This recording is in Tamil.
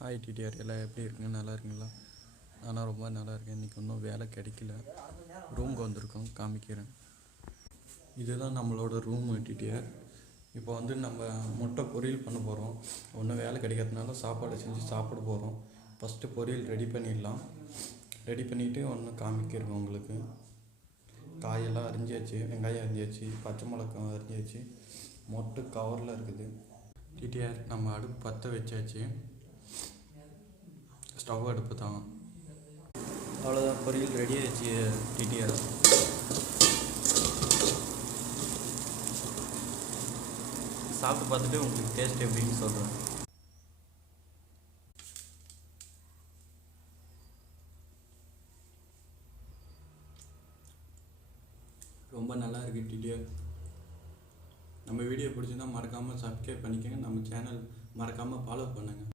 ஹாய் டிடிஆர், எல்லாம் எப்படி இருக்குங்க? நல்லா இருக்குங்களா? நானும் ரொம்ப நல்லா இருக்கேன். இன்றைக்கி இன்னும் வேலை கிடைக்கல. ரூமுக்கு வந்திருக்கோம், காமிக்கிறேன். இதுதான் நம்மளோட ரூமு டிடிஆர். இப்போ நம்ம முட்டை பொரியல் பண்ண போகிறோம். ஒன்றும் வேலை கிடைக்கிறதுனால சாப்பாடு செஞ்சு சாப்பிட போகிறோம். ஃபஸ்ட்டு பொரியல் ரெடி பண்ணிடலாம். ரெடி பண்ணிவிட்டு ஒன்று காமிக்கிறேன் உங்களுக்கு. காயெல்லாம் அரிஞ்சாச்சு, வெங்காயம் அரிஞ்சாச்சு, பச்சை மிளகாய் அரிஞ்சாச்சு, மொட்டை கவரில் இருக்குது. டிடிஆர், நம்ம அடுப்பு பற்ற வச்சாச்சு. ஸ்டவ் அடுப்பு தான். அவ்வளோதான், பொரியல் ரெடி ஆகிடுச்சு டிடிஆர். சாப்பிட்டு பார்த்துட்டு உங்களுக்கு டேஸ்ட் எப்படின்னு சொல்கிறேன். ரொம்ப நல்லா இருக்குது டிடிஆர். நம்ம வீடியோ பிடிச்சிருந்தால் மறக்காமல் சப்ஸ்கிரைப் பண்ணிக்கோங்க. நம்ம சேனல் மறக்காமல் ஃபாலோ பண்ணுங்கள்.